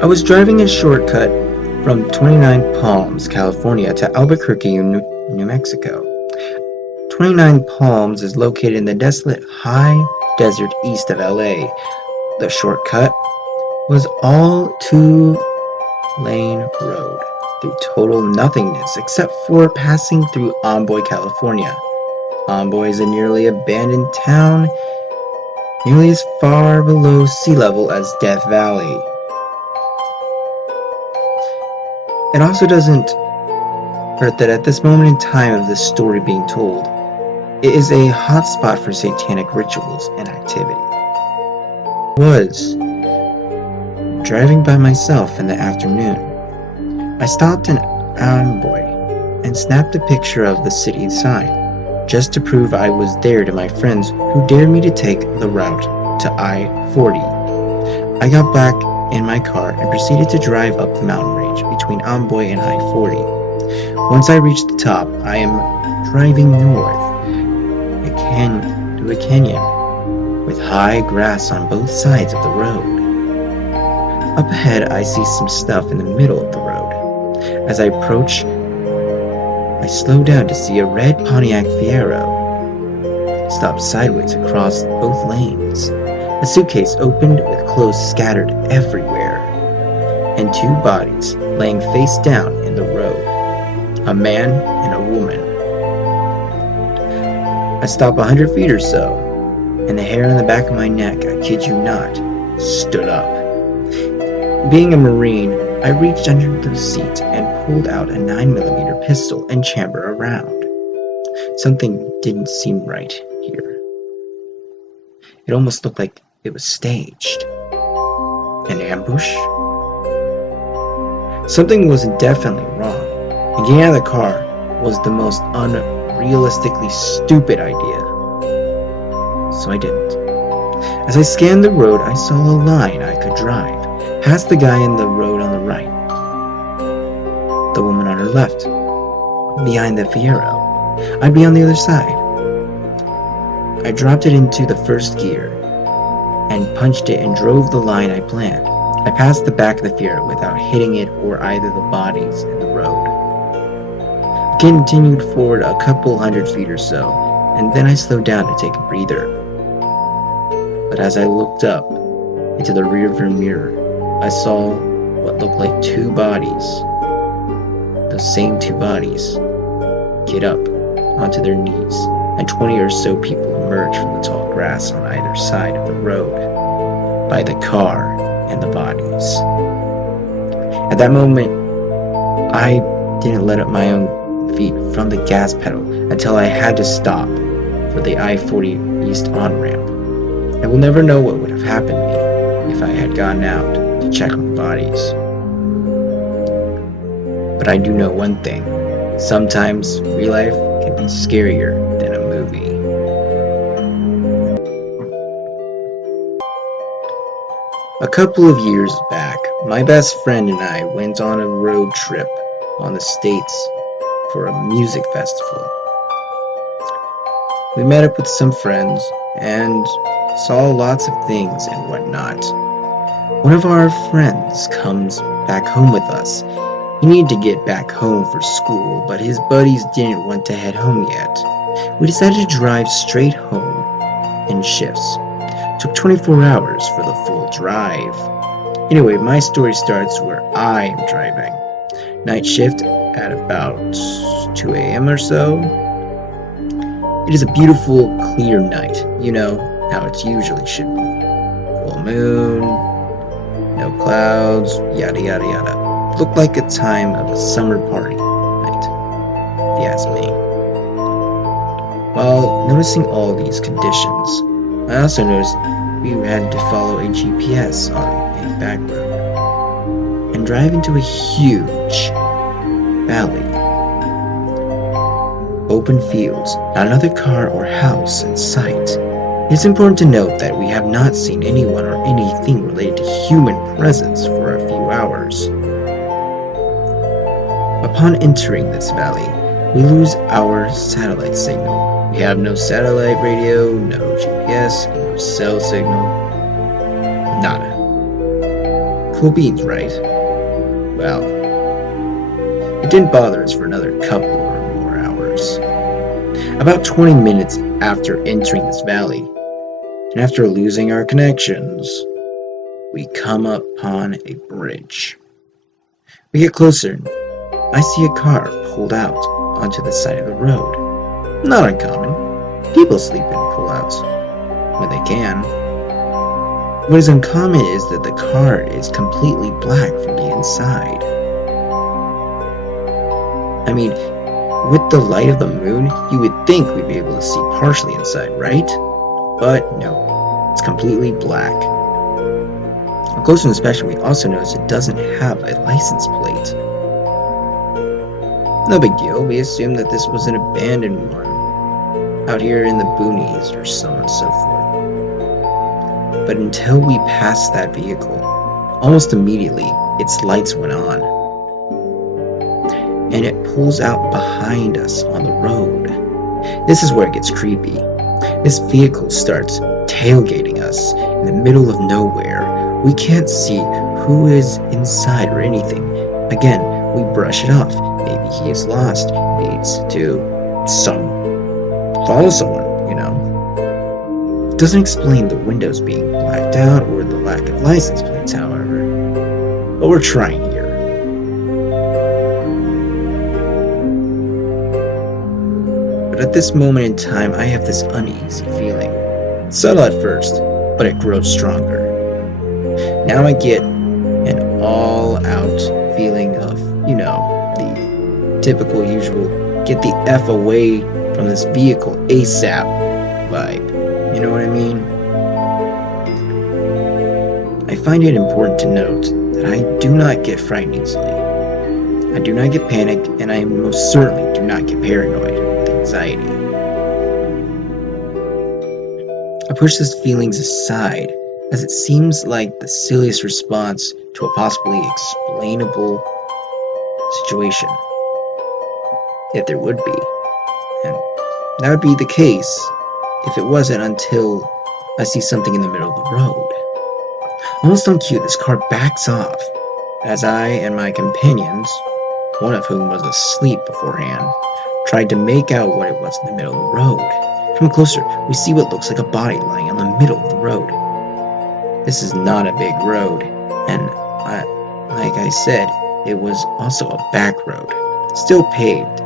I was driving a shortcut from 29 Palms, California to Albuquerque, New Mexico. 29 Palms is located in the desolate high desert east of LA. The shortcut was all two-lane road through total nothingness except for passing through Amboy, California. Amboy is a nearly abandoned town, nearly as far below sea level as Death Valley. It also doesn't hurt that at this moment in time of this story being told, it is a hot spot for satanic rituals and activity. I was driving by myself in the afternoon. I stopped in Amboy and snapped a picture of the city sign, just to prove I was there to my friends who dared me to take the route to I-40. I got back in my car and proceeded to drive up the mountain range between Amboy and I-40. Once I reached the top, I am driving north to a canyon with high grass on both sides of the road. Up ahead, I see some stuff in the middle of the road. As I approach, I slow down to see a red Pontiac Fiero stop sideways across both lanes. A suitcase opened with clothes scattered everywhere, and two bodies laying face down in the road, a man and a woman. I stop 100 feet or so, and the hair on the back of my neck, I kid you not, stood up. Being a Marine, I reached under the seat and pulled out a 9mm pistol and chambered around. Something didn't seem right here. It almost looked like it was staged. An ambush? Something was definitely wrong, and getting out of the car was the most unrealistically stupid idea. So I didn't. As I scanned the road, I saw a line I could drive, past the guy in the road on the right, the woman on her left, behind the Fiero. I'd be on the other side. I dropped it into the first gear and punched it and drove the line I planned. I passed the back of the Fiero without hitting it or either the bodies in the road. I continued forward a couple hundred feet or so, and then I slowed down to take a breather. But as I looked up into the rearview mirror, I saw what looked like two bodies. Those same two bodies get up onto their knees, and 20 or so people emerge from the tall grass on either side of the road by the car and the bodies. At that moment, I didn't let up my own feet from the gas pedal until I had to stop for the I-40 East on-ramp. I will never know what would have happened to me if I had gone out to check on the bodies. But I do know one thing. Sometimes real life can be scarier than a movie. A couple of years back, my best friend and I went on a road trip on the States for a music festival. We met up with some friends and saw lots of things and whatnot. One of our friends comes back home with us. He needed to get back home for school, but his buddies didn't want to head home yet. We decided to drive straight home in shifts. It took 24 hours for the full drive. Anyway, my story starts where I am driving. Night shift at about 2 a.m. or so. It is a beautiful, clear night. You know how it usually should be. Full moon, no clouds, yada yada yada. Looked like a time of a summer party night, if you ask me. While noticing all these conditions, I also noticed we had to follow a GPS on a back road and drive into a huge valley. Open fields, not another car or house in sight. It's important to note that we have not seen anyone or anything related to human presence for a few hours. Upon entering this valley, we lose our satellite signal. We have no satellite radio, no GPS, no cell signal, nada. Cool beans, right? Well, it didn't bother us for another couple or more hours. About 20 minutes after entering this valley, and after losing our connections, we come upon a bridge. We get closer, and I see a car pulled out onto the side of the road. Not uncommon. People sleep in pullouts when they can. What is uncommon is that the car is completely black from the inside. I mean, with the light of the moon, you would think we'd be able to see partially inside, right? But no, it's completely black. On closer inspection, we also notice it doesn't have a license plate. No big deal, we assumed that this was an abandoned one, out here in the boonies or so on and so forth. But until we passed that vehicle, almost immediately, its lights went on. And it pulls out behind us on the road. This is where it gets creepy. This vehicle starts tailgating us in the middle of nowhere. We can't see who is inside or anything. Again, we brush it off. Maybe he is lost, needs to follow someone, you know. It doesn't explain the windows being blacked out or the lack of license plates, however. But we're trying here. But at this moment in time, I have this uneasy feeling. It's subtle at first, but it grows stronger. Now I get an all-out feeling of, the typical, usual, get the F away from this vehicle ASAP vibe. You know what I mean? I find it important to note that I do not get frightened easily. I do not get panicked, and I most certainly do not get paranoid with anxiety. I push these feelings aside, as it seems like the silliest response to a possibly explainable situation, if there would be. And that would be the case if it wasn't until I see something in the middle of the road. Almost on cue, this car backs off as I and my companions, one of whom was asleep beforehand, tried to make out what it was in the middle of the road. From closer, we see what looks like a body lying on the middle of the road. This is not a big road, and like I said, it was also a back road, still paved,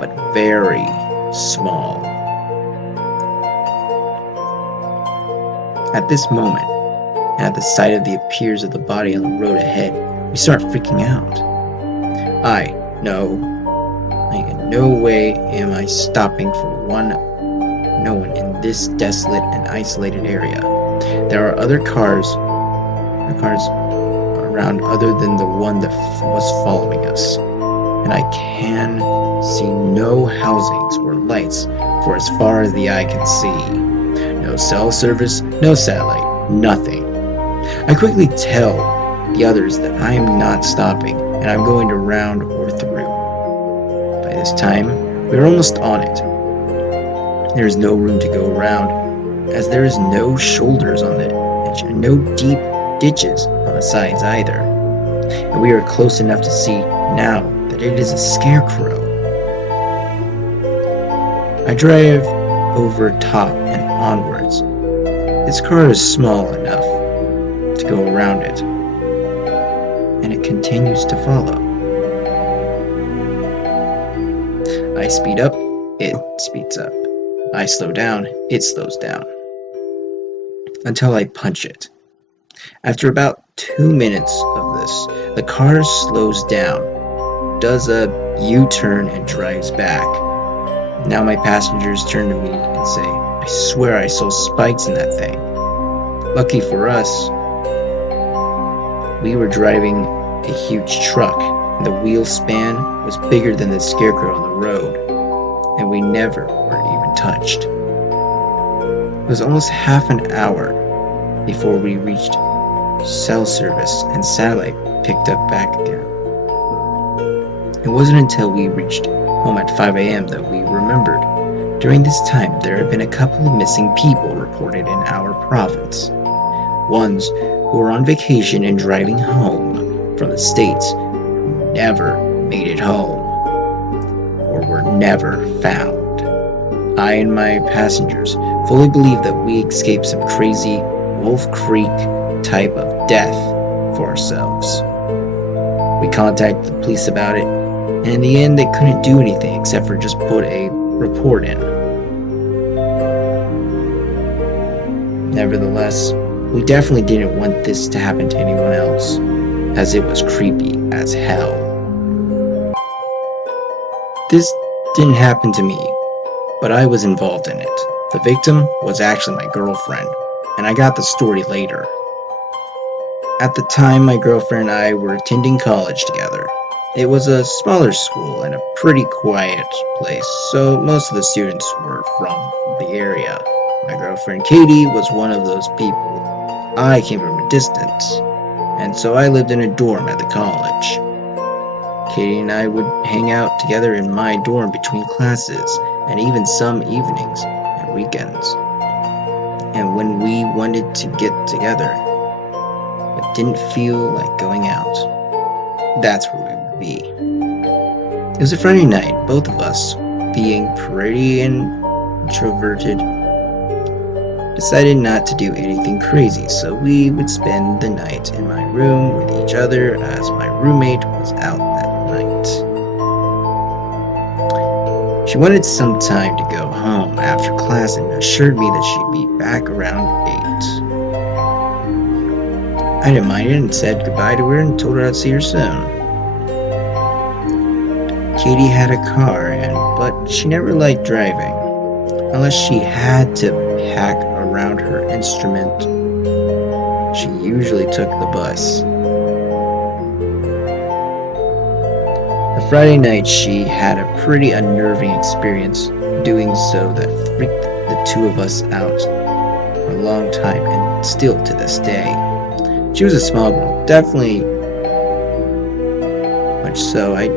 but very small. At this moment, and at the sight of the appearance of the body on the road ahead, we start freaking out. In no way am I stopping for no one in this desolate and isolated area. There are other cars around other than the one that was following us, and I can see no housings or lights for as far as the eye can see. No cell service, no satellite, nothing. I quickly tell the others that I am not stopping, and I'm going to round or through. By this time, we are almost on it. There is no room to go around, as there is no shoulders on it, and no deep ditches on the sides either. And we are close enough to see now that it is a scarecrow. I drive over top and onwards. This car is small enough to go around it, and it continues to follow. I speed up, it speeds up. I slow down, it slows down. Until I punch it. After about 2 minutes of this, the car slows down, does a U-turn and drives back. Now my passengers turn to me and say, "I swear I saw spikes in that thing." Lucky for us, we were driving a huge truck, and the wheel span was bigger than the scarecrow on the road, and we never were even touched. It was almost half an hour before we reached cell service and satellite picked up back again. It wasn't until we reached home at 5 a.m. that we remembered. During this time, there had been a couple of missing people reported in our province. Ones who were on vacation and driving home from the States who never made it home or were never found. I and my passengers fully believed that we escaped some crazy Wolf Creek type of death for ourselves. We contacted the police about it, and in the end they couldn't do anything except for just put a report in. Nevertheless, we definitely didn't want this to happen to anyone else, as it was creepy as hell. This didn't happen to me, but I was involved in it. The victim was actually my girlfriend, and I got the story later. At the time, my girlfriend and I were attending college together. It was a smaller school and a pretty quiet place, so most of the students were from the area. My girlfriend Katie was one of those people. I came from a distance, and so I lived in a dorm at the college. Katie and I would hang out together in my dorm between classes, and even some evenings and weekends. And when we wanted to get together, but didn't feel like going out, that's where we would be. It was a Friday night. Both of us, being pretty introverted, decided not to do anything crazy, so we would spend the night in my room with each other as my roommate was out that night. She wanted some time to go home after class and assured me that she'd be back around 8. I didn't mind it and said goodbye to her and told her I'd see her soon. Katie had a car, but she never liked driving, unless she had to pack around her instrument. She usually took the bus. The Friday night she had a pretty unnerving experience doing so that freaked the two of us out for a long time and still to this day. She was a small girl, definitely much so. I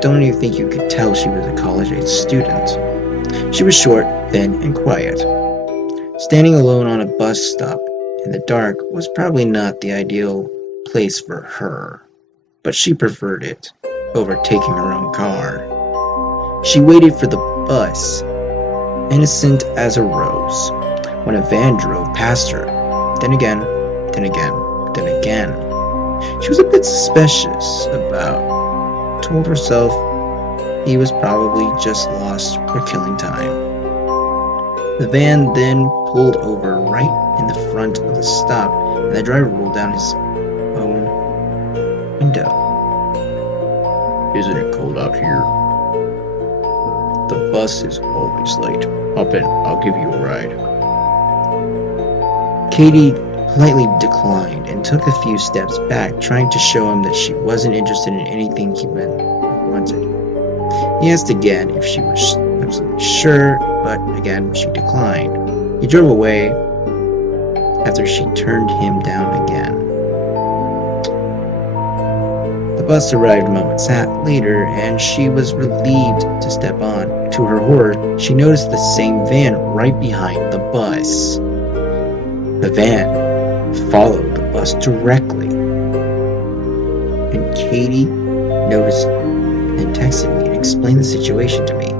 don't even think you could tell she was a college-age student. She was short, thin, and quiet. Standing alone on a bus stop in the dark was probably not the ideal place for her, but she preferred it over taking her own car. She waited for the bus, innocent as a rose, when a van drove past her. Then again. She was a bit suspicious about, told herself he was probably just lost or killing time. The van then pulled over right in the front of the stop, and the driver rolled down his own window. "Isn't it cold out here? The bus is always late. Hop in, I'll give you a ride." Katie politely declined and took a few steps back, trying to show him that she wasn't interested in anything he wanted. He asked again if she was absolutely sure, but again she declined. He drove away after she turned him down again. The bus arrived moments later, and she was relieved to step on. To her horror, she noticed the same van right behind the bus. The van followed the bus directly, and Katie noticed and texted me and explained the situation to me.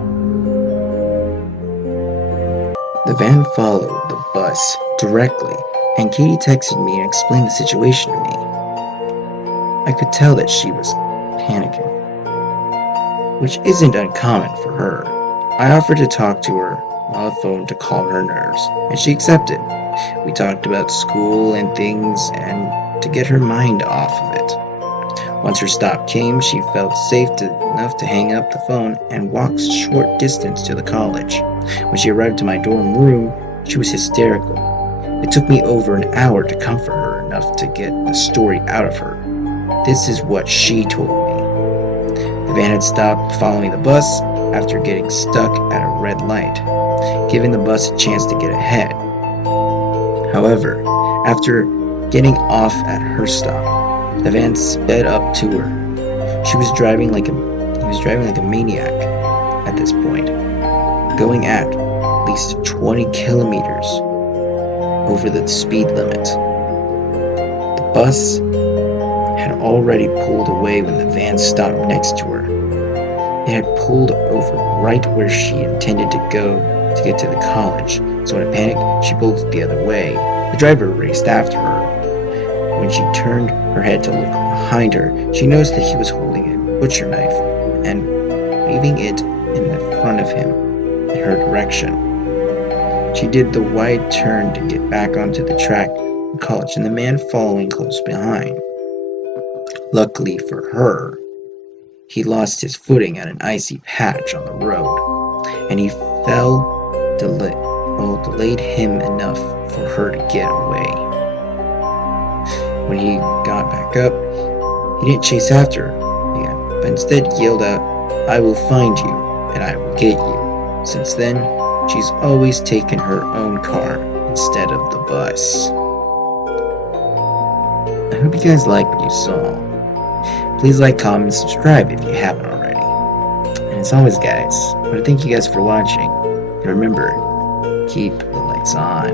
The van followed the bus directly, and Katie texted me and explained the situation to me. I could tell that she was panicking, which isn't uncommon for her. I offered to talk to her on the phone to calm her nerves, and she accepted. We talked about school and things and to get her mind off of it. Once her stop came, she felt safe enough to hang up the phone and walk a short distance to the college. When she arrived to my dorm room, she was hysterical. It took me over an hour to comfort her enough to get the story out of her. This is what she told me. The van had stopped following the bus after getting stuck at a red light, giving the bus a chance to get ahead. However, after getting off at her stop, the van sped up to her. He was driving like a maniac at this point, going at least 20 kilometers over the speed limit. bus had already pulled away when the van stopped next to her. It had pulled over right where she intended to go to get to the college, so in a panic, she pulled the other way. The driver raced after her. When she turned her head to look behind her, she noticed that he was holding a butcher knife and waving it in the front of him in her direction. She did the wide turn to get back onto the track of college, and the man following close behind. Luckily for her, he lost his footing at an icy patch on the road, and he delayed him enough for her to get away. When he got back up, he didn't chase after her again, but instead yelled out, "I will find you, and I will get you." Since then, she's always taken her own car instead of the bus. I hope you guys liked what you saw. Please like, comment, and subscribe if you haven't already. And as always, guys, I want to thank you guys for watching. And remember, keep the lights on.